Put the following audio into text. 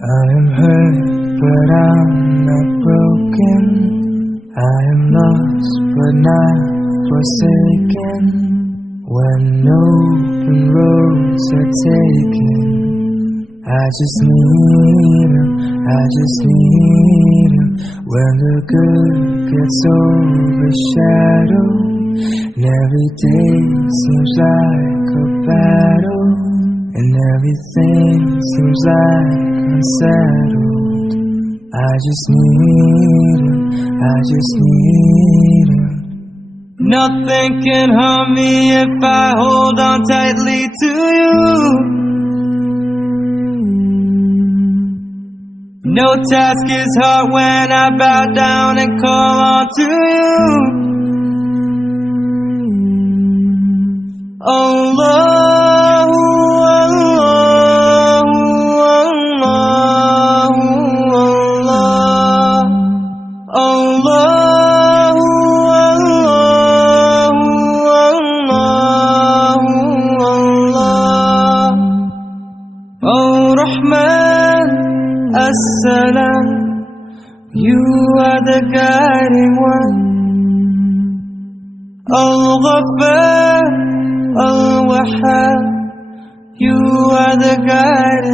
I am hurt, but I'm not broken. I am lost, but not forsaken. When open roads are taken, I just need him, I just need him. When the good gets overshadowed, and every day seems like a battle, and everything seems like unsettled. I just need him, I just need him. Nothing can harm me if I hold on tightly to you. No task is hard when I bow down and call on to you. Allah, Allah, Allah, Allah, Allah, Oh Rahman, As-Salam, you are the guiding one. Al-Ghaffar, Al-Wahhab, you are the guiding